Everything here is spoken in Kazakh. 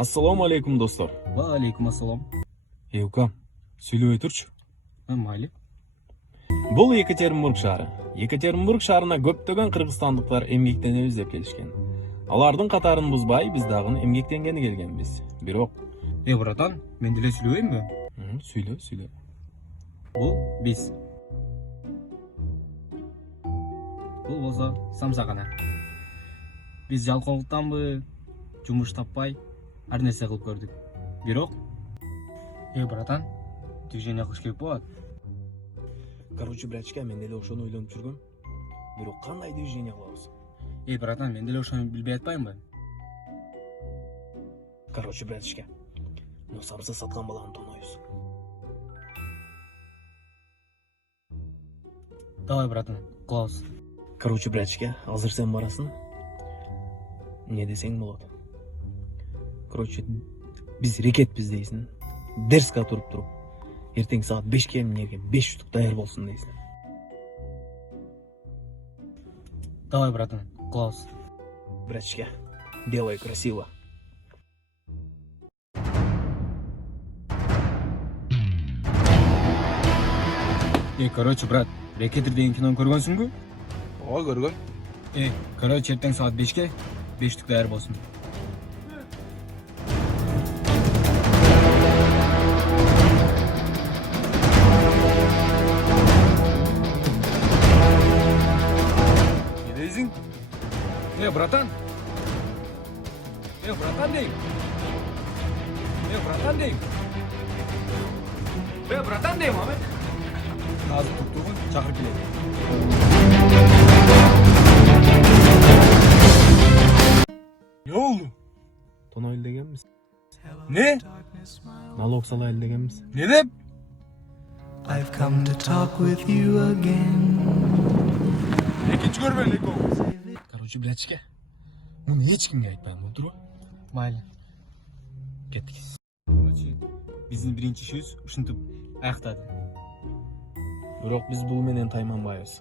Assalomu alaykum do'stlar. Va alaykum assalom. Ukam, сөйлөбөй турчу. Mayli. Бул Екатеринбург шаары. Екатеринбург шаарына көптөгөн кыргызстандыктар эмгектенебиз деп келишкен. Алардын катарын бузбай, биз дагы эмгектенгени келгенбиз. Бирок, Братан, мен деле сүйлөбөймбү? сүйлө. Бул биз. Бул болсо самсагана. Биз жалкоолуктанбы, жумуш таппай, ар нерсе кылып көрдүк. Бирок, братан, движение кылыш керек болот. Короче, братчика, мен деле ошону ойлонуп жүргөм. Бирок кандай движение кылабыз? Братан, мен деле ошону билбей атпаймынбы? Короче, братчика, сабырсыз саткан баланы тонойбуз. Давай, братан, кылабыз. Короче, братчика, азыр сен барасың. Не десең болот. Короче, биз рекетпиз дейсиң. Дерске туруп, эртең саат 5-ке эмнеге 5 штук даяр болсун дейсиң. Давай, братан, кылабыз. Братчика, делай красиво. Короче, брат, Рекетир деген кинону көргөнсүңбү? Ооба, көргөн. Короче, эртең саат 5-ке 5 штук даяр болсун. Не дейсиң? Братан! Братан дейм! Братан дейм! Братан дейм, Ахмет! Азыр туктургун, чакырып келет. Не болду? Тонойл дегенбиз. Не? Налог салайлы дегенбиз. Не деп? I've come to talk with you again. Экинчи көрбөйүн экөөбүз. Короче, братчика, муну эч кимге айтпайм, отуруп. Майли. Кеттик. Короче, биздин биринчи ишибиз ушинтип аяктады. Бирок биз бул менен тайманбайбыз.